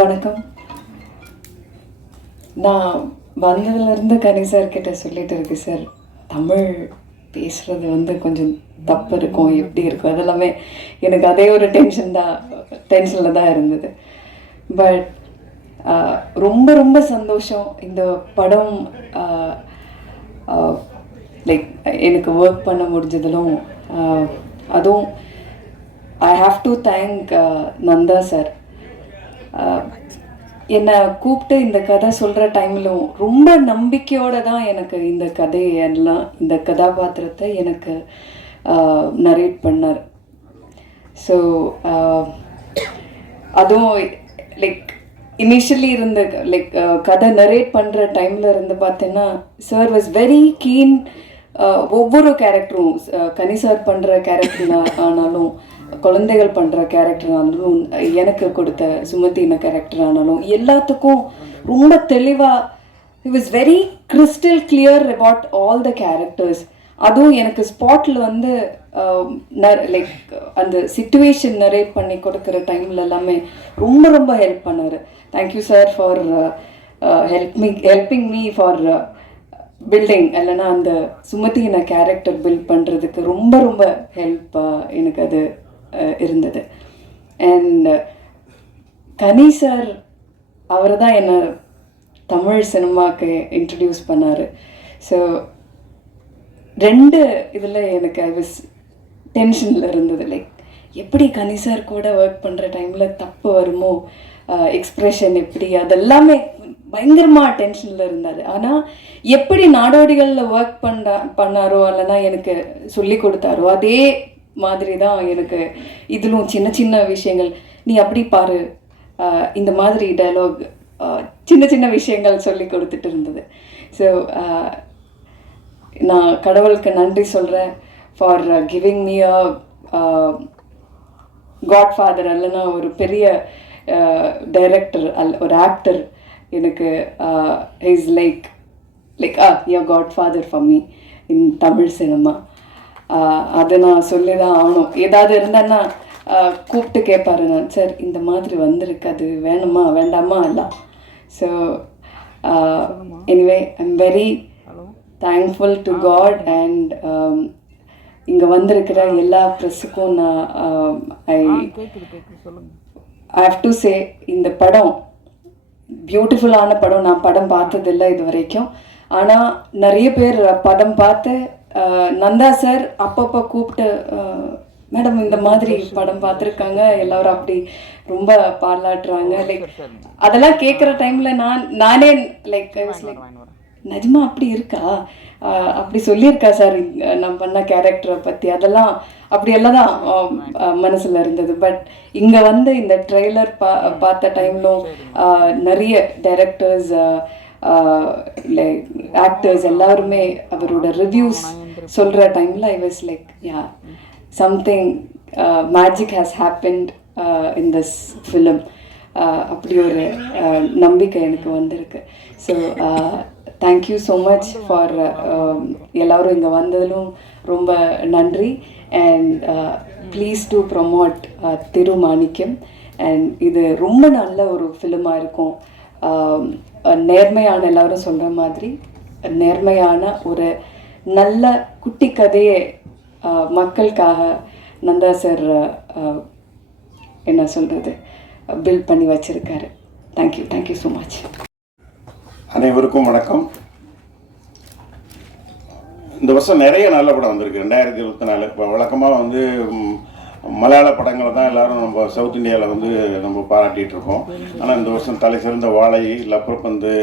வணக்கம். நான் வந்ததுலேருந்து கனி சார் கிட்ட சொல்லிட்டு இருக்கு சார், தமிழ் பேசுகிறது வந்து கொஞ்சம் தப்பு இருக்கும், எப்படி இருக்கும், அதெல்லாமே எனக்கு அதே ஒரு டென்ஷனில் தான் இருந்தது. பட் ரொம்ப ரொம்ப சந்தோஷம். இந்த படம் லைக் எனக்கு ஒர்க் பண்ண முடிஞ்சதிலும், அதுவும் I have to thank Nanda sir. என்னை கூப்பிட்டு இந்த கதை சொல்கிற டைம்லும் ரொம்ப நம்பிக்கையோடு தான் எனக்கு இந்த கதையெல்லாம், இந்த கதாபாத்திரத்தை எனக்கு நரேட் பண்ணார். ஸோ அதுவும் லைக் இனிஷியலி இருந்த லைக் கதை நரேட் பண்ணுற டைமில் இருந்து பார்த்தீங்கன்னா சார் வாஸ் வெரி கீன். ஒவ்வொரு கேரக்டரும் கனி சார் பண்ணுற கேரக்டர் ஆனாலும், குழந்தைகள் பண்ணுற கேரக்டர் ஆனாலும், எனக்கு கொடுத்த சுமதின கேரக்டர் ஆனாலும், எல்லாத்துக்கும் ரொம்ப தெளிவாக it was very crystal clear about all the characters. அதுவும் எனக்கு ஸ்பாட்டில் வந்து லைக் அந்த சிச்சுவேஷன் நரேட் பண்ணி கொடுக்குற டைமில் எல்லாமே ரொம்ப ரொம்ப ஹெல்ப் பண்ணார். Thank you sir for helping me for building. இல்லைன்னா அந்த சுமதின கேரக்டர் பில்ட் பண்ணுறதுக்கு ரொம்ப ரொம்ப ஹெல்ப் எனக்கு அது இருந்தது. அண்ட் கனி சார் அவர் தான் என்னை தமிழ் சினிமாவுக்கு இன்ட்ரடியூஸ் பண்ணார். ஸோ ரெண்டு இதில் எனக்கு ஐ வாஸ் டென்ஷனில் இருந்தது. லைக் எப்படி கனி சார் கூட ஒர்க் பண்ணுற டைமில் தப்பு வருமோ, எக்ஸ்ப்ரெஷன் எப்படி, அதெல்லாமே பயங்கரமாக டென்ஷனில் இருந்தார். ஆனால் எப்படி நாடோடிகளில் ஒர்க் பண்ணாரோ இல்லைன்னா எனக்கு சொல்லி கொடுத்தாரோ அதே மாதிரி தான் எனக்கு இதிலும் சின்ன சின்ன விஷயங்கள், நீ அப்படி பாரு, இந்த மாதிரி டயலாக், சின்ன சின்ன விஷயங்கள் சொல்லி கொடுத்துட்டு இருந்தது. ஸோ நான் கடவுளுக்கு நன்றி சொல்கிறேன் for giving me a Godfather. இல்லைன்னா ஒரு பெரிய டைரக்டர் ஒரு ஆக்டர் எனக்கு is like your Godfather for me in Tamil cinema. அதை நான் சொல்லி தான் ஆகணும். ஏதாவது இருந்தேன்னா கூப்பிட்டு கேட்பாரு, நான் சார் இந்த மாதிரி வந்திருக்கு, அது வேணுமா வேண்டாமா எல்லாம். So anyway I'm very thankful to God. And இங்கே வந்திருக்கிற எல்லா ப்ரெஸ்ஸுக்கும் நான் ஐ ஹாவ் டு சே, இந்த படம் பியூட்டிஃபுல்லான படம். நான் படம் பார்த்ததில்லை இது வரைக்கும். ஆனால் நிறைய பேர் படம் பார்த்து நந்தா சார் அப்பப்போ கூப்பிட்டு, மேடம் இந்த மாதிரி படம் பார்த்துருக்காங்க, எல்லோரும் அப்படி ரொம்ப பாராட்டுறாங்க. லைக் அதெல்லாம் கேட்குற டைமில் நானே லைக் நிஜமா அப்படி இருக்கா, அப்படி சொல்லியிருக்கா சார் நான் பண்ண கேரக்டரை பற்றி, அதெல்லாம் அப்படியெல்லாம் தான் மனசில் இருந்தது. பட் இங்கே வந்து இந்த ட்ரெய்லர் பார்த்த டைம்லும் நிறைய டைரக்டர்ஸ் லைக் ஆக்டர்ஸ் எல்லாருமே அவரோட ரிவ்யூஸ் சொல்கிற டைமில் I was like yeah something magic has happened in this film. அப்படி ஒரு நம்பிக்கை எனக்கு வந்திருக்கு. So thank you so much for எல்லோரும் இங்கே வந்ததிலும் ரொம்ப நன்றி. And please to promote Thirumanickam. And இது ரொம்ப நல்ல ஒரு ஃபிலிமாக இருக்கும். நேர்மையான, எல்லோரும் சொல்கிற மாதிரி நேர்மையான ஒரு நல்ல குட்டி கதையை மக்களுக்காக நந்தா சார் என்ன சொல்கிறது பில்ட் பண்ணி வச்சுருக்காரு. Thank you so much. அனைவருக்கும் வணக்கம். இந்த வருஷம் நிறைய நல்ல படம் வந்திருக்கு 2024. இப்போ வழக்கமாக வந்து மலையாள படங்களை தான் எல்லோரும் நம்ம சவுத் இந்தியாவில் வந்து நம்ம பாராட்டிகிட்டு இருக்கோம். ஆனால் இந்த வருஷம் தலை சிறந்த வாழை, லப்பரப்பந்து,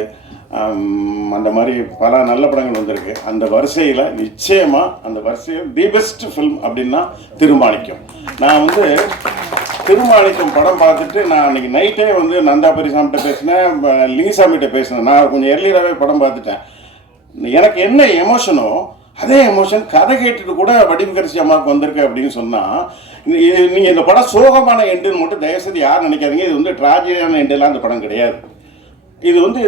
அந்த மாதிரி பல நல்ல படங்கள் வந்திருக்கு. அந்த வரிசையில் நிச்சயமாக அந்த வரிசையில் தி பெஸ்ட் ஃபில்ம் அப்படின்னா திருமாணிக்கம். நான் வந்து திருமாணிக்கம் படம் பார்த்துட்டு நான் அன்றைக்கி நைட்டே வந்து நந்தா பெரியசாமிகிட்ட பேசினேன், லிங்கிசாமிகிட்ட பேசினேன். நான் கொஞ்சம் எர்லியராகவே படம் பார்த்துட்டேன். எனக்கு என்ன எமோஷனோ அதே எமோஷன் கதை கேட்டுட்டு கூட வடிவகரிசி அம்மாவுக்கு வந்திருக்கு அப்படின்னு சொன்னால், நீங்கள் இந்த படம் சோகமான எண்டுன்னு மட்டும் தயவுசெய்து யாரும் நினைக்காதீங்க. இது வந்து ட்ராஜடியான எண்டெல்லாம் அந்த படம் கிடையாது. இது வந்து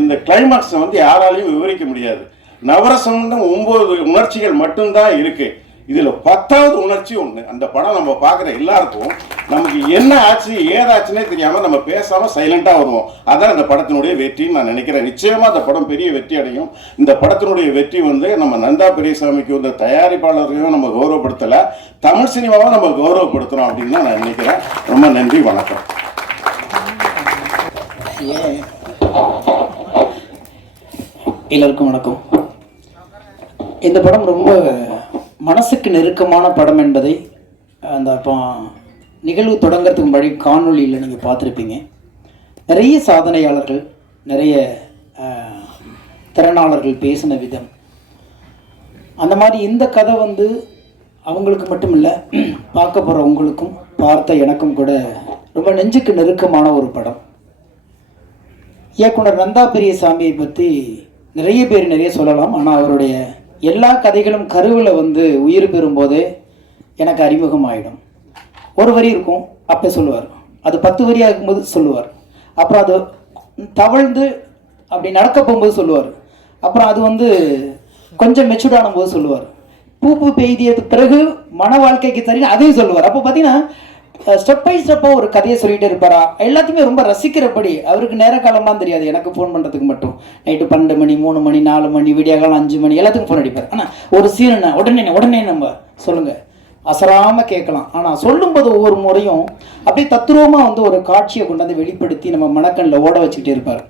இந்த கிளைமாக்ஸை வந்து யாராலையும் விவரிக்க முடியாது. நவரசம்னு 9 உணர்ச்சிகள் மட்டும்தான் இருக்குது. இதில் 10வது உணர்ச்சி ஒன்று, அந்த படம் நம்ம பார்க்குற எல்லாருக்கும் நமக்கு என்ன ஆச்சு ஏதாச்சுன்னே தெரியாமல் நம்ம பேசாமல் சைலண்டாக வருவோம். அதான் இந்த படத்தினுடைய வெற்றின்னு நான் நினைக்கிறேன். நிச்சயமாக அந்த படம் பெரிய வெற்றி அடையும். இந்த படத்தினுடைய வெற்றி வந்து நம்ம நந்தா பெரியசாமிக்கு வந்து தயாரிப்பாளர்களையும் நம்ம கௌரவப்படுத்தலை, தமிழ் சினிமாவை நம்ம கௌரவப்படுத்துகிறோம் அப்படின்னு தான் நான் நினைக்கிறேன். ரொம்ப நன்றி, வணக்கம். எல்லாருக்கும் வணக்கம். இந்த படம் ரொம்ப மனசுக்கு நெருக்கமான படம் என்பதை அந்த நிகழ்வு தொடங்கிறதுக்கு முன்னாடி காணொளியில் நீங்கள் பார்த்துருப்பீங்க. நிறைய சாதனையாளர்கள், நிறைய திறனாளர்கள் பேசின விதம், அந்த மாதிரி இந்த கதை வந்து அவங்களுக்கு மட்டும் இல்லை, பார்க்க போகிற உங்களுக்கும் பார்த்த எனக்கும் கூட ரொம்ப நெஞ்சுக்கு நெருக்கமான ஒரு படம். இயக்குனர் நந்தா பெரியசாமியை பற்றி நிறைய பேர் நிறைய சொல்லலாம். ஆனால் அவருடைய எல்லா கதைகளும் கருவில் வந்து உயிர் பெறும்போதே எனக்கு அறிமுகமாகிடும். ஒரு வரி இருக்கும், அப்போ சொல்லுவார். அது 10 வரியாக இருக்கும்போது சொல்லுவார். அப்புறம் அது தவழ்ந்து அப்படி நடக்க போகும்போது சொல்லுவார். அப்புறம் அது வந்து கொஞ்சம் மெச்சூர்டான போது சொல்லுவார். பூ பெய்தியதுக்கு பிறகு மன வாழ்க்கைக்கு தெரியும் அதையும் சொல்லுவார். அப்போ பார்த்தீங்கன்னா ஸ்டெப் பை ஸ்டெப்பாக ஒரு கதையை சொல்லிகிட்டே இருப்பாரா. எல்லாத்தையுமே ரொம்ப ரசிக்கிறபடி. அவருக்கு நேர காலம்லாம் தெரியாது. எனக்கு ஃபோன் பண்ணுறதுக்கு மட்டும் நைட்டு 12 மணி 3 மணி 4 மணி விடிய காலம் 5 மணி எல்லாத்துக்கும் ஃபோன் அடிப்பார். ஆனால் ஒரு சீனை உடனே நம்ம சொல்லுங்கள் அசராமல் கேட்கலாம். ஆனால் சொல்லும்போது ஒவ்வொரு முறையும் அப்படியே தத்துரூபமாக வந்து ஒரு காட்சியை கொண்டாந்து வெளிப்படுத்தி நம்ம மனக்கண்ணில் ஓட வச்சுக்கிட்டே இருப்பார்.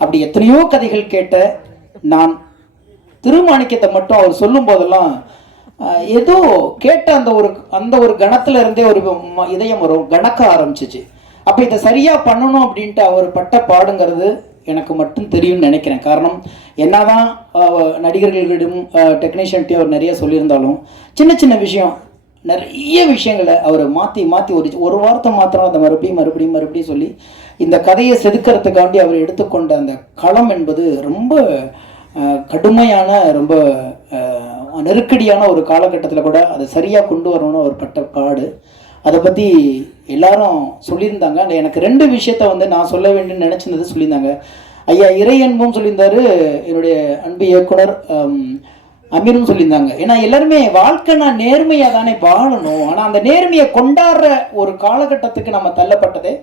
அப்படி எத்தனையோ கதைகள் கேட்ட நான் திருமாணிக்கத்தை மட்டும் அவர் சொல்லும் போதெல்லாம் ஏதோ கேட்ட அந்த ஒரு கணத்துல இருந்தே ஒரு இதயம் வரும், கணக்க ஆரம்பிச்சிச்சு. அப்போ இதை சரியாக பண்ணணும் அப்படின்ட்டு அவர் பட்ட பாடுங்கிறது எனக்கு மட்டும் தெரியும்னு நினைக்கிறேன். காரணம் என்னதான் நடிகர்களிடம் டெக்னீஷியன்ட்டையும் அவர் நிறைய சொல்லியிருந்தாலும் சின்ன சின்ன விஷயம், நிறைய விஷயங்களை அவர் மாற்றி ஒரு வார்த்தை மாத்திரம் அதை மறுபடியும் சொல்லி இந்த கதையை செதுக்கிறதுக்காண்டி அவர் எடுத்துக்கொண்ட அந்த களம் என்பது ரொம்ப கடுமையான, ரொம்ப நெருக்கடியான ஒரு காலகட்டத்தில் கூட அதை சரியாக கொண்டு வரணும்னு அவர் பட்ட பாடு. அதை பற்றி எல்லாரும் சொல்லியிருந்தாங்க. அந்த எனக்கு 2 விஷயத்த வந்து நான் சொல்ல வேண்டும்னு நினச்சிருந்தது சொல்லியிருந்தாங்க. ஐயா இறை அன்பும் சொல்லியிருந்தாரு, என்னுடைய அன்பு இயக்குனர் அமீரும் சொல்லியிருந்தாங்க. ஏன்னா எல்லாருமே வாழ்க்கை நான் நேர்மையாக தானே வாழணும், ஆனால் அந்த நேர்மையை கொண்டாடுற ஒரு காலகட்டத்துக்கு நம்ம தள்ளப்பட்டதே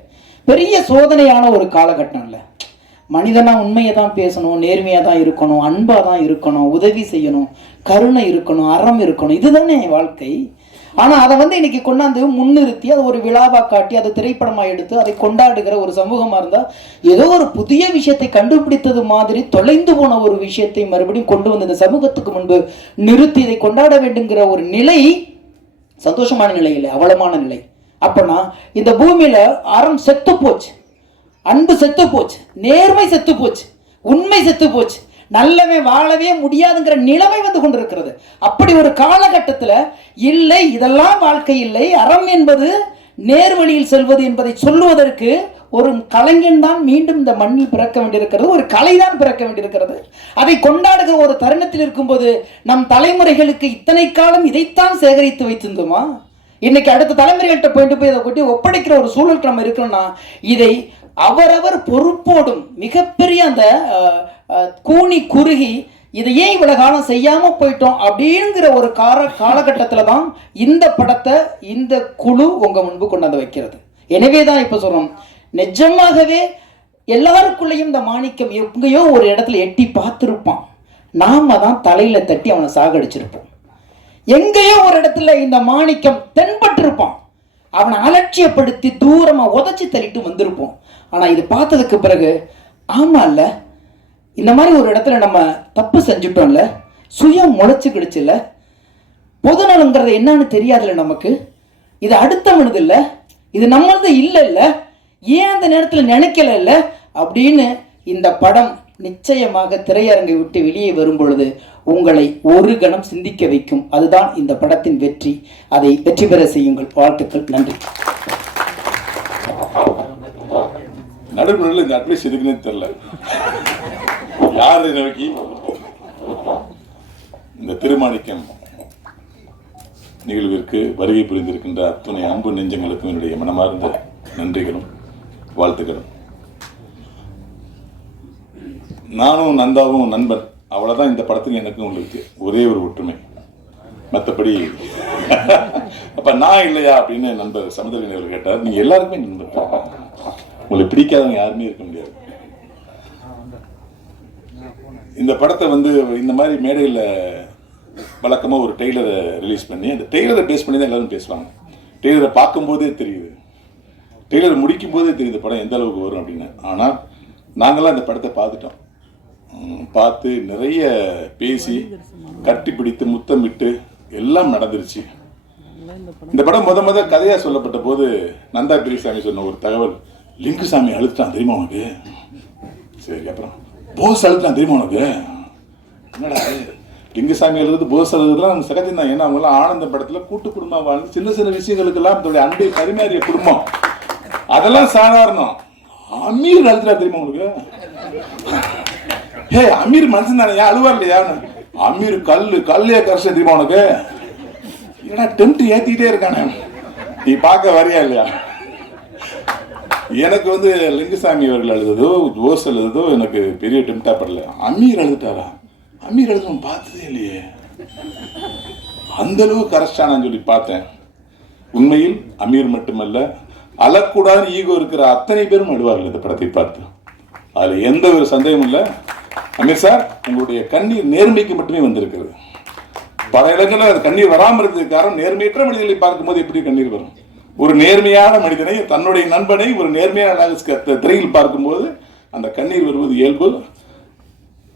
பெரிய சோதனையான ஒரு காலகட்டம் இல்லை. மனிதனா உண்மையை தான் பேசணும், நேர்மையாக தான் இருக்கணும், அன்பாக தான் இருக்கணும், உதவி செய்யணும், கருணை இருக்கணும், அறம் இருக்கணும், இதுதானே வாழ்க்கை. ஆனால் அதை வந்து இன்னைக்கு கொண்டாந்து முன்னிறுத்தி அதை ஒரு விழாவாக காட்டி அதை திரைப்படமாக எடுத்து அதை கொண்டாடுகிற ஒரு சமூகமாக இருந்தால் ஏதோ ஒரு புதிய விஷயத்தை கண்டுபிடித்தது மாதிரி தொலைந்து போன ஒரு விஷயத்தை மறுபடியும் கொண்டு வந்து இந்த சமூகத்துக்கு முன்பு நிறுத்தி இதை கொண்டாட வேண்டுங்கிற ஒரு நிலை சந்தோஷமான நிலை இல்லை, அவலமான நிலை. அப்போனா இந்த பூமியில் அறம் செத்து போச்சு, அன்பு செத்து போச்சு, நேர்மை செத்து போச்சு, உண்மை செத்து போச்சு, நல்லவே வாழவே முடியாதுங்கிற நிலைமை வந்து கொண்டிருக்கிறது. அப்படி ஒரு காலகட்டத்தில் இல்லை இதெல்லாம் வாழ்க்கை இல்லை, அறம் என்பது நேர்வழியில் செல்வது என்பதை சொல்லுவதற்கு ஒரு கலைஞன் தான் மீண்டும் இந்த மண்ணில் பிறக்க வேண்டியிருக்கிறது, ஒரு கலைதான் பிறக்க வேண்டியிருக்கிறது. அதை கொண்டாடுகிற ஒரு தருணத்தில் இருக்கும்போது நம் தலைமுறைகளுக்கு இத்தனை காலம் இதைத்தான் சேகரித்து வைத்திருந்தோமா? இன்னைக்கு அடுத்த தலைமுறைகள்கிட்ட போய் இதை கொட்டி ஒப்படைக்கிற ஒரு சூழலுக்கு நம்ம இருக்கிறோம்னா இதை அவரவர் பொறுப்போடும் மிகப்பெரிய அந்த கூனி குறுகி இதை ஏன் இவ்வளவு காலம் செய்யாம போயிட்டோம் அப்படிங்கிற ஒரு காலகட்டத்தில் தான் இந்த படத்தை இந்த குழு உங்க முன்பு கொண்டாந்து வைக்கிறது. எனவே தான் இப்ப சொல்றோம், நிஜமாகவே எல்லாருக்குள்ளேயும் இந்த மாணிக்கம் எங்கேயோ ஒரு இடத்துல எட்டி பார்த்திருப்பான், நாம தான் தலையில தட்டி அவனை சாகடிச்சிருப்போம். எங்கேயோ ஒரு இடத்துல இந்த மாணிக்கம் தென்பட்டிருப்பான், அவனை அலட்சியப்படுத்தி தூரமா உதச்சி தள்ளிட்டு வந்திருப்போம். ஆனா இது பார்த்ததுக்கு பிறகு ஆமா இல்ல, இந்த மாதிரி ஒரு இடத்துல நம்ம தப்பு செஞ்சுட்டோம்ல, சுயம் முளைச்சுக்கிடுச்சுல்ல, பொதுநலங்கிறது என்னன்னு தெரியாதுல்ல நமக்கு, இது அடுத்தவனது இல்லை, இது நம்மளது இல்லைல்ல, ஏன் அந்த நேரத்தில் நினைக்கல இல்லை அப்படின்னு இந்த படம் நிச்சயமாக திரையரங்கை விட்டு வெளியே வரும் பொழுது உங்களை ஒரு கணம் சிந்திக்க வைக்கும். அதுதான் இந்த படத்தின் வெற்றி. அதை வெற்றி பெற செய்யுங்கள். வாழ்த்துக்கள். நன்றி. நடுமுறையில் இந்த அட்வைஸ் எதுக்குன்னே தெரியல. யார் நோக்கி இந்த திருமாணிக்கம் நிகழ்விற்கு வருகை புரிந்திருக்கின்ற அத்துணை அன்பு நெஞ்சங்களுக்கும் என்னுடைய மனமார்ந்த நன்றிகளும் வாழ்த்துக்களும். நானும் நந்தாவும் நண்பன், அவ்வளோதான் இந்த படத்துக்கு எனக்கு உங்களுக்கு ஒரே ஒரு ஒற்றுமை. மற்றபடி அப்போ நான் இல்லையா அப்படின்னு நண்பர் சமுத்திரகனிகள் கேட்டார். நீங்கள் எல்லாருக்குமே நண்பர், உங்களை பிடிக்காதவங்க யாருமே இருக்க முடியாது. இந்த படத்தை வந்து இந்த மாதிரி மேடையில் வழக்கமாக ஒரு டெய்லரை ரிலீஸ் பண்ணி அந்த டெய்லரை பேஸ் பண்ணி தான் எல்லோரும் பேசுவாங்க. டெய்லரை பார்க்கும்போதே தெரியுது, டெய்லர் முடிக்கும் போதே தெரியுது படம் எந்த அளவுக்கு வரும் அப்படின்னு. ஆனால் நாங்களாம் இந்த படத்தை பார்த்துட்டோம், பார்த்து நிறைய பேசி கட்டி பிடித்து முத்தமிட்டு எல்லாம் நடந்துருச்சு. இந்த படம் முத கதையாக சொல்லப்பட்ட போது நந்தா பெரியசாமி சொன்ன ஒரு தகவல், லிங்குசாமி அழுத்தான் தெரியுமா உனக்கு? சரி, அப்புறம் போஸ் அழுத்தான் தெரியுமா உனக்கு? என்னடா லிங்குசாமி எழுதுறது போஸ் எழுதுறதுலாம் நம்ம சகஜம் தான். ஏன்னா அவங்களாம் ஆனந்த படத்தில் கூட்டு குடும்பம் வாழ்ந்து சின்ன சின்ன விஷயங்களுக்கெல்லாம் அதோடைய அன்பை பரிமாறிய குடும்பம், அதெல்லாம் சாதாரணம். அமீர் அழுத்துறா தெரியுமா உங்களுக்கு? ஹே, அமீர் மனுஷன் தானே, ஏன் அழுவார் இல்லையா? அமீர் கல்லையே கரைச்ச தெரியுமா உனக்கு? ஏன்னா டெம்ட் ஏத்திக்கிட்டே இருக்கானே, நீ பார்க்க வரியா இல்லையா? எனக்கு வந்து லிங்குசாமி அவர்கள் எழுதுதோ ஜோஸ் எழுதுதோ எனக்கு பெரிய டெம்டா படல. அமீர் எழுதுட்டாரா? அமீர் எழுத பார்த்ததே இல்லையே, அந்த அளவு கரைச்சானான்னு சொல்லி பார்த்தேன். உண்மையில் அமீர் மட்டுமல்ல, அழக்கூடாது ஈகோ இருக்கிற அத்தனை பேரும் அழுவார்கள் இந்த படத்தை பார்த்து. அதில் எந்த ஒரு சந்தேகமும் இல்லை. அமீர் சார், உங்களுடைய கண்ணீர் நேர்மைக்கு மட்டுமே வந்திருக்கிறது. பல இடங்களில் அது கண்ணீர் வராமல் இருந்ததுக்கு காரணம் நேர்மையற்ற மனிதர்களை பார்க்கும்போது எப்படி கண்ணீர் வரும்? ஒரு நேர்மையான மனிதனை, தன்னுடைய நண்பனை ஒரு நேர்மையான திரையில் பார்க்கும்போது அந்த கண்ணீர் வருவது இயல்பு.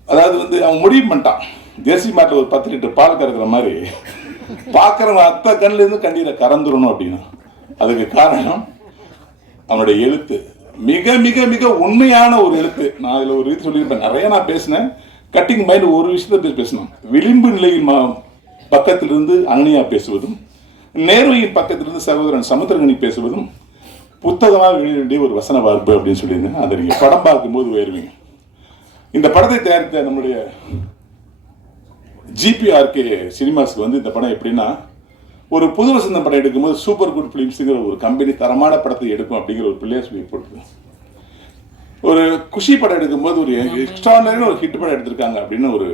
அதாவது வந்து அவன் முடிவு பண்ணிட்டான், தேசி மாட்டில் ஒரு 10 லிட்டர் பால் கறக்கிற மாதிரி பார்க்குறவன் அத்தை கண்ணிலேருந்து கண்ணீரை கறந்துடணும் அப்படின்னா. அதுக்கு காரணம் அவனுடைய எழுத்து மிக மிக மிக உண்மையான ஒரு எழுத்து. நான் அதில் ஒரு இது சொல்லியிருப்பேன், நிறைய நான் பேசினேன். கட்டிங் மைண்ட் ஒரு விஷயத்தை பேசணும். விளிம்பு நிலையில் பக்கத்திலிருந்து அனனியா பேசுவதும், நேர்மையின் பக்கத்திலிருந்து சகோதரன் சமுத்திரகனி பேசுவதும் புத்தகமாக வெளியிட வேண்டிய ஒரு வசன வார்ப்பு அப்படின்னு சொல்லியிருந்தேன். அதை நீங்கள் படம் பார்க்கும்போது உயர்வீங்க. இந்த படத்தை தயாரித்த நம்முடைய GPRK சினிமாஸ்க்கு வந்து இந்த படம் எப்படின்னா, ஒரு புது வசந்தம் படம் எடுக்கும்போது சூப்பர் குட் ஃபிலிம்ஸுங்கிற ஒரு கம்பெனி தரமான படத்தை எடுக்கும் அப்படிங்கிற ஒரு பிள்ளையார் சொல்லி போட்டு, ஒரு குஷி படம் எடுக்கும்போது ஒரு எக்ஸ்ட்ரானரியான ஒரு ஹிட் படம் எடுத்திருக்காங்க அப்படின்னு ஒரு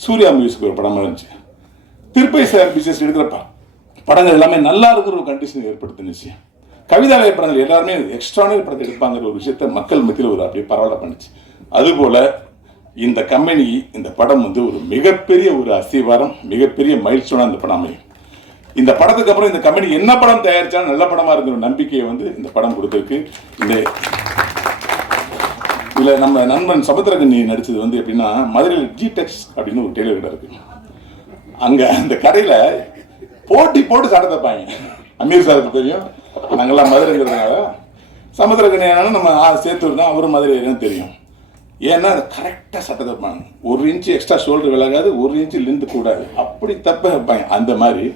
சூர்யா மியூசிக் ஒரு படமாக இருந்துச்சு. திருப்பை சார் பிசினஸ் எடுக்கிற படங்கள் எல்லாமே நல்லா இருக்கிற ஒரு கண்டிஷன் ஏற்படுத்துனுச்சு. கவிதாலய படங்கள் எல்லாருமே எக்ஸ்ட்ரானரி படத்தை எடுப்பாங்கிற ஒரு விஷயத்த மக்கள் மத்தியில் ஒரு அப்படியே பரவாயில்ல பண்ணுச்சு. அதுபோல் இந்த கம்பெனி, இந்த படம் வந்து ஒரு மிகப்பெரிய ஒரு அஸ்திவாரம், மிகப்பெரிய மைல்ஸ்டோனாக இந்த படம் அமையும். இந்த படத்துக்கு அப்புறம் இந்த கம்பெனி என்ன படம் தயாரிச்சாலும் நல்ல படமாக இருக்கிற நம்பிக்கையை வந்து இந்த படம் கொடுத்துருக்கு. இந்த இதில் நம்ம நண்பன் சமுத்திரகனி நடித்தது வந்து எப்படின்னா, மதுரையில் ஜிடெக்ஸ் அப்படின்னு ஒரு டெய்லர் கடை இருக்குது. அங்கே அந்த கடையில் போட்டி போட்டு சட்டை தைப்பாங்க. அமீர் சாருக்கு தெரியும், நாங்கள்லாம் மதுரைங்கிறதுனால. சமுத்திரகனி என்னன்னா நம்ம சேர்த்து தான் அவரும் மதுரை ஏரியான்னு தெரியும். ஏன்னா அது கரெக்டாக சட்டை தைப்பாங்க. 1 இன்ச்சு எக்ஸ்ட்ரா ஷோல்டர் விலகாது, 1 இன்ச்சு லென்த்து கூடாது, அப்படி தப்ப வைப்பாங்க. அந்த மாதிரி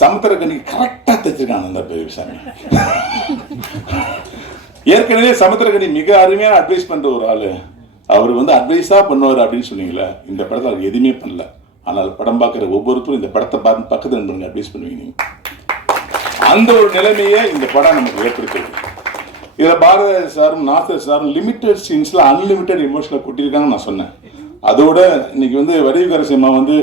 சமுத்திரகனி கரெக்டாக தைச்சிருக்காங்க அந்த பெரியசாமி. ஏற்கனவே சமுத்திரகனி மிக அருமையான அட்வைஸ் பண்ணுற ஒரு ஆள். அவர் வந்து அட்வைஸாக பண்ணுவார் அப்படின்னு சொன்னீங்களே, இந்த படத்தில் அவர் எதுவுமே பண்ணல. ஆனால் படம் பார்க்குற ஒவ்வொருத்தரும் இந்த படத்தை பார்த்து பக்கத்து நண்பருங்க அட்வைஸ் பண்ணுவீங்க நீங்கள். அந்த ஒரு நிலைமையை இந்த படம் நமக்கு ஏற்படுத்துது. இதில் பாரத சாரும் நாசர் சாரும் லிமிட்டட் சீன்ஸில் அன்லிமிட்டட் எமோஷனில் கொட்டியிருக்காங்கன்னு நான் சொன்னேன். அதோட இன்னைக்கு வந்து வடிவுகரசியம்மா வந்து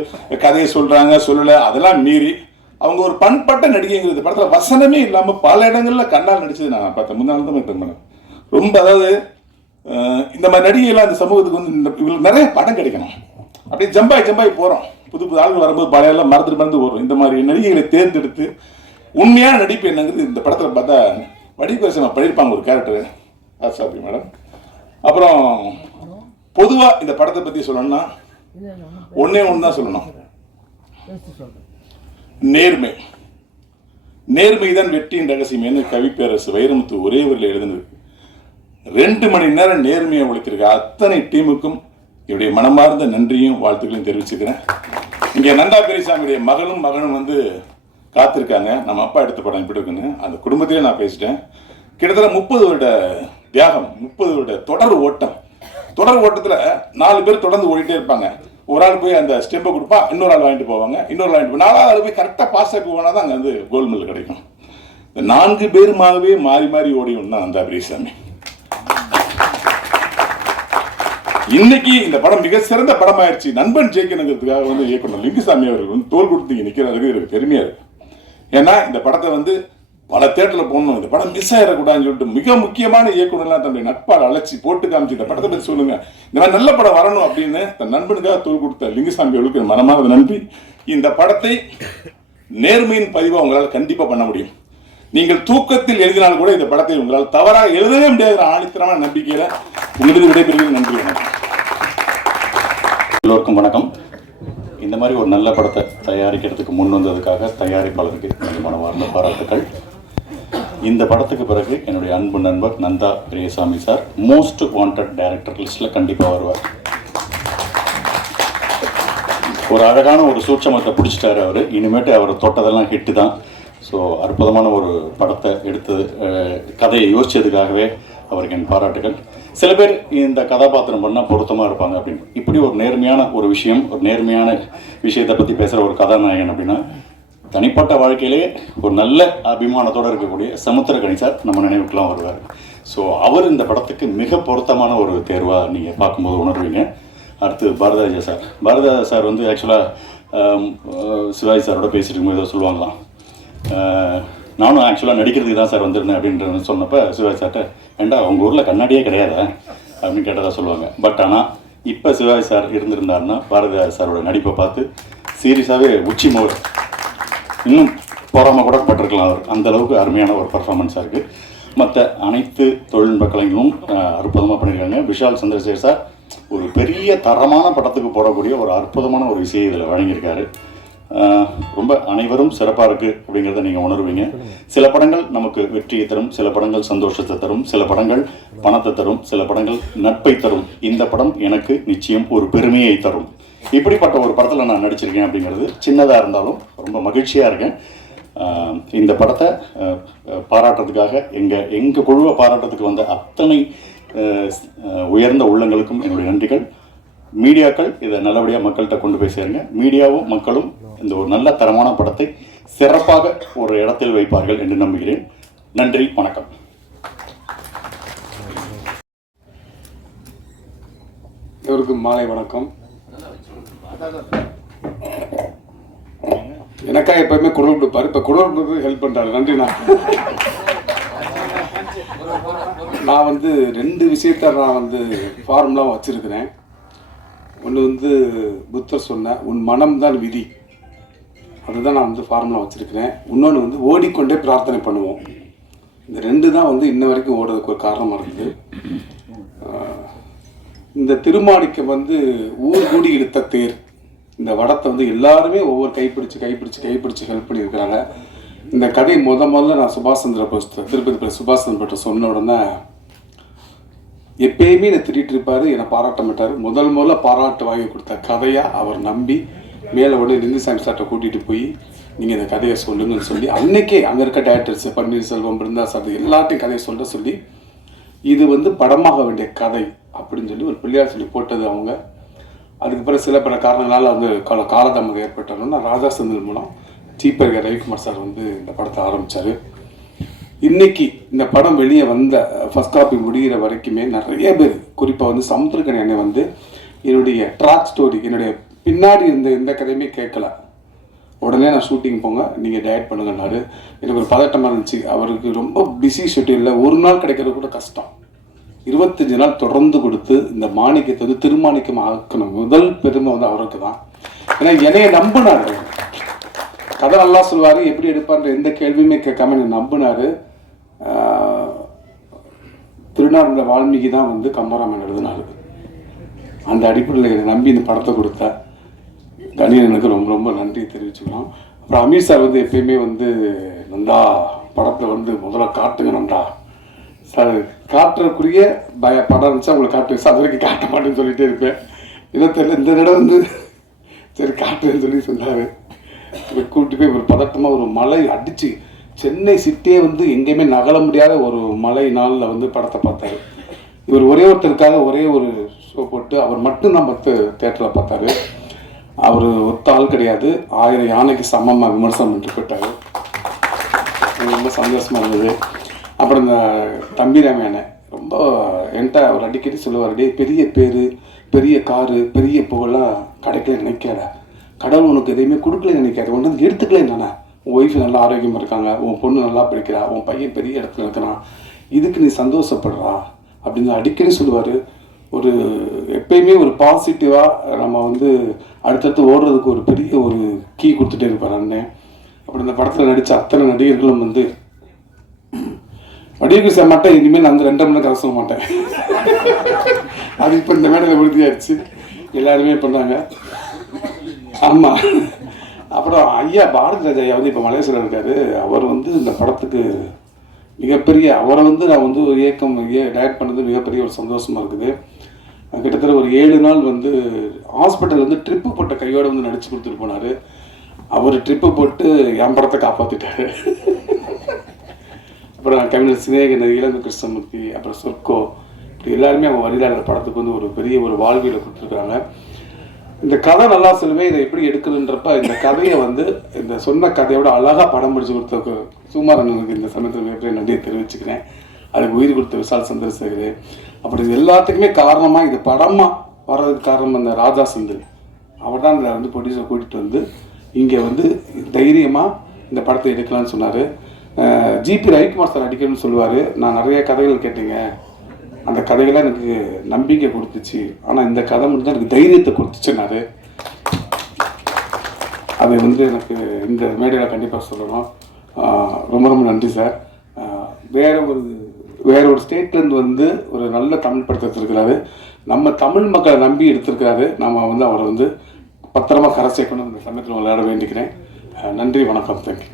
கதையை சொல்கிறாங்க சொல்லலை, அதெல்லாம் மீறி அவங்க ஒரு பண்பட்ட நடிகைங்கிறது படத்தில் வசனமே இல்லாமல் பல இடங்களில் கண்ணால் நடிச்சது நான் பார்த்தேன். முன்னாள் தான் பண்ணேன். ரொம்ப அதாவது இந்த மாதிரி நடிகைலாம் இந்த சமூகத்துக்கு வந்து இவங்களுக்கு நிறைய படம் கிடைக்கணும். அப்படியே ஜம்பாய் போகிறோம். புது புது ஆளுகள் வரும்போது பழையெல்லாம் மறந்து வரும். இந்த மாதிரி நடிகைகளை தேர்ந்தெடுத்து உண்மையான நடிப்பு என்னங்கிறது இந்த படத்தில் பார்த்தா வடிவுகரசியம்மா பண்ணியிருப்பாங்க ஒரு கேரக்டரு. சாப்பி மேடம். அப்புறம் பொதுவாக இந்த படத்தை பற்றி சொல்லணும்னா ஒன்று தான் சொல்லணும், நேர்மை. நேர்மை தான் வெற்றியின் ரகசியம் என்று கவிப்பேரரசு வைரமுத்து ஒரே வரியில் எழுதினது. 2 மணி நேரம் நேர்மையை உழைத்திருக்க அத்தனை டீமுக்கும் என்னுடைய மனமார்ந்த நன்றியும் வாழ்த்துக்களையும் தெரிவிச்சுக்கிறேன். இங்கே நந்தா பெரியசாமியுடைய மகனும் வந்து காத்திருக்காங்க. நம்ம அப்பா எடுத்த படம் இப்படி இருக்குன்னு அந்த குடும்பத்திலே நான் பேசிட்டேன். கிட்டத்தட்ட 30 வருட தியாகம், 30 வருட தொடர் ஓட்டத்தில் 4 பேர் தொடர்ந்து ஓடிட்டே இருப்பாங்க. ஒரு ஆள் போய் அந்த ஸ்டெம்பை கொடுப்பா, இன்னொரு ஆள் வாங்கிட்டு போவாங்க, 4ஆவது ஆள் போய் கரெக்டாக பாஸ் ஆகி போனால் தான் அங்கே வந்து கோல்டு மெடல் கிடைக்கும். இந்த 4 பேருமாகவே மாறி ஓடி ஒன்றா நந்தா பெரியசாமி. இன்னைக்கு இந்த படம் மிக சிறந்த படமாயிருச்சு. நண்பன் ஜெயிக்கணுங்கிறதுக்காக வந்து இயக்குனர் லிங்குசாமி அவர்கள் வந்து தோல் கொடுத்து நிற்கிறாரு. எனக்கு பெருமையா இருக்கு. ஏன்னா இந்த படத்தை வந்து பல தேட்டரில் போடணும், இந்த படம் மிஸ் ஆயிடக்கூடாதுன்னு சொல்லிட்டு மிக முக்கியமான இயக்குனர்லாம் தன்னுடைய நட்பால் அழைச்சி போட்டு காமிச்சு இந்த படத்தை பற்றி சொல்லுங்க, இந்த மாதிரி நல்ல படம் வரணும் அப்படின்னு தன் நண்பனுக்காக தோல் கொடுத்த லிங்குசாமி அவர்களுக்கு மனமார்ந்த நன்றி. இந்த படத்தை நேர்மையின் பதிவாக உங்களால் கண்டிப்பாக பண்ண முடியும். நீங்கள் தூக்கத்தில் எழுதினாலும் கூட இந்த படத்தை உங்களால் தவறாக எழுதவே முடியாத ஆணித்தரமான நம்பிக்கையில உங்களுக்கு விடைபெறுகிறது. நன்றி, வணக்கம். எல்லோருக்கும் வணக்கம். இந்த மாதிரி ஒரு நல்ல படத்தை தயாரிக்கிறதுக்கு முன் வந்ததுக்காக தயாரிப்பாளருக்கு என்னுடைய மனமார்ந்த பாராட்டுக்கள். இந்த படத்துக்கு பிறகு என்னுடைய அன்பு நண்பர் Nanda Periyasamy sir most wanted director லிஸ்ட்டில் கண்டிப்பாக வருவார். ஒரு அழகான ஒரு சூட்சமத்தை பிடிச்சிட்டாரு அவர். இனிமேட்டு அவர் தொட்டதெல்லாம் ஹிட்டு தான். ஸோ அற்புதமான ஒரு படத்தை எடுத்தது, கதையை யோசித்ததுக்காகவே அவருக்கு என் பாராட்டுகள். சில பேர் இந்த கதாபாத்திரம் பண்ணால் பொருத்தமாக இருப்பாங்க அப்படின்னு. இப்படி ஒரு நேர்மையான ஒரு விஷயம், ஒரு நேர்மையான விஷயத்தை பற்றி பேசுகிற ஒரு கதாநாயகன் அப்படின்னா தனிப்பட்ட வாழ்க்கையிலே ஒரு நல்ல அபிமானத்தோடு இருக்கக்கூடிய சமுத்திரக்கனி சார் நம்ம நினைவுக்கெலாம் வருவார். ஸோ அவர் இந்த படத்துக்கு மிக பொருத்தமான ஒரு தேர்வாக நீங்கள் பார்க்கும்போது உணர்வீங்க. அடுத்து பாரதிராஜா சார். பாரதிராஜா சார் வந்து ஆக்சுவலாக சிவாஜி சாரோட பேசிட்டு இருக்கும்போது ஏதோ சொல்லுவாங்களாம், நானும் ஆக்சுவலாக நடிக்கிறதுக்கு தான் சார் வந்திருந்தேன் அப்படின்ற சொன்னப்போ சிவாஜி சார்கிட்ட, ஏண்டா உங்கள் ஊரில் கண்ணாடியே கிடையாதா அப்படின்னு கேட்டதாக சொல்லுவாங்க. பட் ஆனால் இப்போ சிவாஜி சார் இருந்திருந்தாருன்னா பாரதிராஜா சாரோட நடிப்பை பார்த்து சீரியஸாகவே உச்சி மோர் இன்னும் போகாமல் கூட பட்டிருக்கலாம். அவர் அந்த அளவுக்கு அருமையான ஒரு பர்ஃபார்மன்ஸாக இருக்குது. மற்ற அனைத்து தொழில்நுட்ப கலைஞர்களும் அற்புதமாக பண்ணியிருக்காங்க. விஷால் சந்திரசேகர் சார் ஒரு பெரிய தரமான படத்துக்கு போடக்கூடிய ஒரு அற்புதமான ஒரு இசையை இதில் வழங்கியிருக்காரு. ரொம்ப அனைவரும் சிறப்பாக இருக்குது அப்படிங்கிறத நீங்கள் உணர்வீங்க. சில படங்கள் நமக்கு வெற்றியை தரும், சில படங்கள் சந்தோஷத்தை தரும், சில படங்கள் பணத்தை தரும், சில படங்கள் நட்பை தரும். இந்த படம் எனக்கு நிச்சயம் ஒரு பெருமையை தரும். இப்படிப்பட்ட ஒரு படத்தில் நான் நடிச்சிருக்கேன் அப்படிங்கிறது சின்னதாக இருந்தாலும் ரொம்ப மகிழ்ச்சியாக இருக்கேன். இந்த படத்தை பாராட்டுறதுக்காக எங்கள் குழுவை பாராட்டுறதுக்கு வந்த அத்தனை உயர்ந்த உள்ளங்களுக்கும் என்னுடைய நன்றிகள். மீடியாக்கள் இதை நல்லபடியாக மக்கள்கிட்ட கொண்டு போய் சேருங்க. மீடியாவும் மக்களும் இந்த ஒரு நல்ல தரமான படத்தை சிறப்பாக ஒரு இடத்தில் வைப்பார்கள் என்று நம்புகிறேன். நன்றி, வணக்கம். எல்லோருக்கும் மாலை வணக்கம். எனக்கா எப்பவுமே குரல் கொடுப்பாரு, இப்போ குரல் கொடுத்து ஹெல்ப் பண்ணுறாரு. நன்றிண்ணா. நான் வந்து 2 விஷயத்த நான் வந்து ஃபார்முலாக வச்சுருக்கிறேன். ஒன்று வந்து புத்தர் சொன்ன உன் மனம்தான் விதி, அதுதான் நான் வந்து ஃபார்முலா வச்சுருக்கிறேன். இன்னொன்று வந்து ஓடிக்கொண்டே பிரார்த்தனை பண்ணுவோம். இந்த 2 தான் வந்து இன்ன வரைக்கும் ஓடுறதுக்கு ஒரு காரணமாக இருக்குது. இந்த திருமாணிக்கம் வந்து ஊர் கூடி இழுத்த தேர், இந்த வடத்தை வந்து எல்லாருமே ஒவ்வொரு கைப்பிடிச்சு ஹெல்ப் பண்ணியிருக்கிறாங்க. இந்த கதை முதல்ல நான் சுபாஷ் சந்திர போஸ், திருப்பதி சுபாஷ் சந்திர போஸ் சொன்ன உடனே எப்பயுமே என்னை திட்டிகிட்டு இருப்பார், என்னை பாராட்ட மாட்டார். முதல்ல பாராட்டு வாங்கி கொடுத்த கதையாக அவர் நம்பி மேலே உடனே லிங்குசாமி சார்ட்ட கூட்டிகிட்டு போய் நீங்கள் இந்த கதையை சொல்லுங்கன்னு சொல்லி அன்னைக்கே அங்கே இருக்க டேரக்டர்ஸ் பன்னீர்செல்வம், பிருந்தா சார் எல்லாத்தையும் கதையை சொல்ல சொல்லி இது வந்து படமாக வேண்டிய கதை அப்படின்னு சொல்லி ஒரு பிள்ளையார் சொல்லி போட்டது அவங்க. அதுக்கு பிறகு சில பல காரணங்களால் வந்து காலதாமதம் ஏற்பட்டோன்னா ராஜா செந்தில் மூலம் சீப்பர் ரவிக்குமார் சார் வந்து இந்த படத்தை ஆரம்பித்தார். இன்னைக்கு இந்த படம் வெளியே வந்த ஃபர்ஸ்ட் காப்பி முடிகிற வரைக்குமே நிறைய பேர், குறிப்பாக வந்து சமுத்திரக்கனி அண்ணன் வந்து என்னுடைய ட்ராக் ஸ்டோரி, என்னுடைய பின்னாடி இருந்த எந்த கதையுமே கேட்கல. உடனே நான் ஷூட்டிங் போங்க, நீங்கள் டயட் பண்ணுங்கன்னாரு. எனக்கு ஒரு பதட்டமாக இருந்துச்சு. அவருக்கு ரொம்ப பிஸி ஷெட்யூலில் ஒரு நாள் கிடைக்கிறது கூட கஷ்டம். 25 நாள் தொடர்ந்து கொடுத்து இந்த மாணிக்கத்தை வந்து திருமாணிக்கம் ஆக்கணும். முதல் பெருமை வந்து அவருக்கு தான். ஏன்னா என்னைய நம்பினார். கதை நல்லா சொல்லுவார், எப்படி எடுப்பார்ன்ற எந்த கேள்வியுமே கேட்காம என்னை நம்பினார். திருநாடுல வால்மீகி தான் வந்து கம்பராமன் எழுதினார். அந்த அடிப்படையில் என்னை நம்பி இந்த படத்தை கொடுத்த கணியனுக்கு ரொம்ப ரொம்ப நன்றி தெரிவிச்சுக்கலாம். அப்புறம் அமீர் சார் வந்து எப்பயுமே வந்து நந்தா படத்தை வந்து முதல்ல காட்டுங்க நந்தா சார், காட்டுறக்குரிய படம் இருந்துச்சா உங்களை காட்டுங்க சார், அது வரைக்கும் காட்ட மாட்டேன்னு சொல்லிகிட்டே இருப்பேன். இல்லை தெரியல, இந்த தடவை வந்து சரி காட்டுன்னு சொல்லி சொன்னார். கூப்பிட்டு போய் ஒரு பதட்டமாக ஒரு மழை அடித்து சென்னை சிட்டியே வந்து எங்கேயுமே நகல முடியாத ஒரு மழை நாளில் வந்து படத்தை பார்த்தாரு. இவர் ஒரே ஒருத்தருக்காக ஒரே ஒரு ஷோ போட்டு அவர் மட்டும்தான் தேட்டரில் பார்த்தாரு. அவர் ஒத்த ஆள் கிடையாது, 1000 யானைக்கு சமமாக விமர்சனம் பண்ணிட்டு போயிட்டார். ரொம்ப சந்தோஷமாக இருந்தது. அப்புறம் இந்த தம்பிராமையான ரொம்ப என்கிட்ட அவர் அடிக்கடி சொல்லுவார், பெரிய பேர் பெரிய காரு பெரிய புகழெலாம் கிடைக்கல நினைக்காத. கடவுள் உனக்கு எதையுமே கொடுக்கலன்னு நினைக்காது, ஒன்று வந்து எடுத்துக்கல என்னண்ணா. உன் ஒய்ஃப் நல்லா ஆரோக்கியமாக இருக்காங்க, உன் பொண்ணு நல்லா படிக்கிறா, உன் பையன் பெரிய இடத்துல இருக்கிறான், இதுக்கு நீ சந்தோஷப்படுறா அப்படின்னு அடிக்கடி சொல்லுவார். ஒரு எப்பயுமே ஒரு பாசிட்டிவாக நம்ம வந்து அடுத்தடுத்து ஓடுறதுக்கு ஒரு பெரிய ஒரு கீ கொடுத்துட்டே இருப்பார் அண்ணன். அப்புறம் இந்த படத்தில் நடித்த அத்தனை நடிகர்களும் வந்து வடிவுக்கு செய்ய மாட்டேன், இனிமேல் நான் வந்து 2 மணி நேரம் கதை சொல்ல மாட்டேன். அது இப்போ இந்த மேடையில் உறுதியாகிடுச்சு, எல்லாருமே பண்ணாங்க. ஆமாம். அப்புறம் ஐயா பாரதி ராஜா ஐயா வந்து இப்போ மலேசியாவில் இருக்கார். அவர் வந்து இந்த படத்துக்கு மிகப்பெரிய, அவரை வந்து நான் வந்து ஒரு டைரக்ட் பண்ணது மிகப்பெரிய ஒரு சந்தோஷமாக இருக்குது. கிட்டத்தட்ட ஒரு 7 நாள் வந்து ஹாஸ்பிட்டல் வந்து ட்ரிப்பு போட்ட கையோடு வந்து நடித்து கொடுத்துட்டு போனார். அவர் ட்ரிப்பு போட்டு என் படத்தை காப்பாற்றிட்டார். அப்புறம் கவிஞர் சினேகன், இளங்க கிருஷ்ணமூர்த்தி, அப்புறம் சொர்க்கோ, இப்படி எல்லாருமே அவங்க வரிதாளர் படத்துக்கு வந்து ஒரு பெரிய ஒரு வாழ்வியலை கொடுத்துருக்குறாங்க. இந்த கதை நல்லா சொல்லுமே, இதை எப்படி எடுக்குதுன்றப்ப இந்த கதையை வந்து இந்த சொன்ன கதையோட அழகாக படம் பிடிச்சி கொடுத்த சுகுமாரனுக்கு இந்த சமயத்தில் மிகப்பெரிய நன்றியை தெரிவிச்சுக்கிறேன். அதுக்கு உயிர் கொடுத்த விஷால் சந்திரசேகர். அப்புறம் இது எல்லாத்துக்குமே காரணமாக, இது படமாக வர்றதுக்கு காரணம் அந்த ராஜா செந்தில். அவர் தான் இதில் வந்து ப்ரொடியூசர் கூட்டிகிட்டு வந்து இங்கே வந்து தைரியமாக இந்த படத்தை எடுக்கலான்னு சொன்னார். ஜிபி ரவிக்குமார் சார் அடிக்கணும்னு சொல்லுவார். நான் நிறைய கதைகள் கேட்டீங்க, அந்த கதைகளாக எனக்கு நம்பிக்கை கொடுத்துச்சு, ஆனால் இந்த கதை மட்டும் தான் எனக்கு தைரியத்தை கொடுத்துச்சுன்னாரு. அது வந்து எனக்கு இந்த மேடையில் கண்டிப்பாக சொல்லணும். ரொம்ப ரொம்ப நன்றி சார். வேற ஒரு ஸ்டேட்லேருந்து வந்து ஒரு நல்ல தமிழ் படத்தை எடுத்திருக்கிறாரு, நம்ம தமிழ் மக்களை நம்பி எடுத்திருக்கிறாரு. நம்ம வந்து அவரை வந்து பத்திரமா கரை சேர்க்கணும் இந்த சமயத்தில் விளையாட வேண்டிக்கிறேன். நன்றி, வணக்கம், தேங்க்யூ.